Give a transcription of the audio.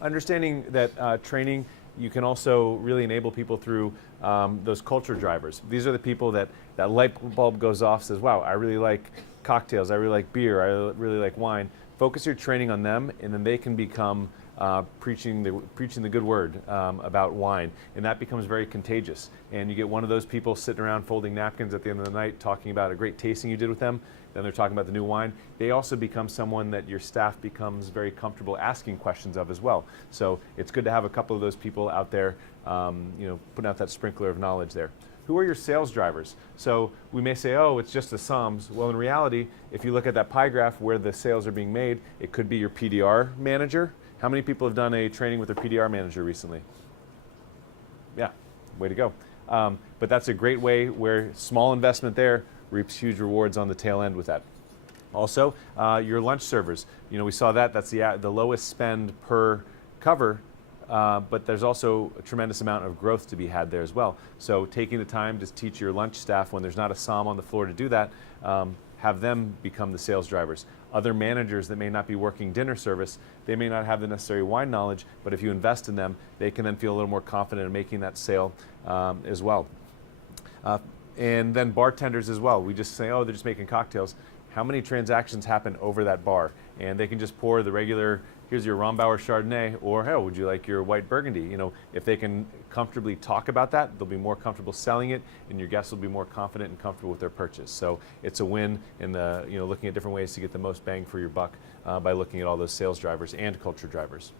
understanding that training, you can also really enable people through those culture drivers. These are the people that light bulb goes off, says, wow, I really like cocktails, I really like beer, I really like wine. Focus your training on them, and then they can become preaching the good word about wine, and that becomes very contagious. And you get one of those people sitting around folding napkins at the end of the night talking about a great tasting you did with them, then they're talking about the new wine. They also become someone that your staff becomes very comfortable asking questions of as well. So it's good to have a couple of those people out there, putting out that sprinkler of knowledge there. Who are your sales drivers? So we may say, oh, it's just the SOMs. Well, in reality, if you look at that pie graph where the sales are being made, it could be your PDR manager. How many people have done a training with their PDR manager recently? Yeah, way to go. But that's a great way where small investment there reaps huge rewards on the tail end with that. Also, your lunch servers. We saw that's the lowest spend per cover, but there's also a tremendous amount of growth to be had there as well. So taking the time to teach your lunch staff when there's not a SOM on the floor to do that, have them become the sales drivers. Other managers that may not be working dinner service, they may not have the necessary wine knowledge, but if you invest in them, they can then feel a little more confident in making that sale as well. And then bartenders as well. We just say, oh, they're just making cocktails. How many transactions happen over that bar? And they can just pour the regular, here's your Rombauer Chardonnay, or hey, would you like your white Burgundy? If they can comfortably talk about that, they'll be more comfortable selling it, and your guests will be more confident and comfortable with their purchase. So it's a win in the, looking at different ways to get the most bang for your buck by looking at all those sales drivers and culture drivers.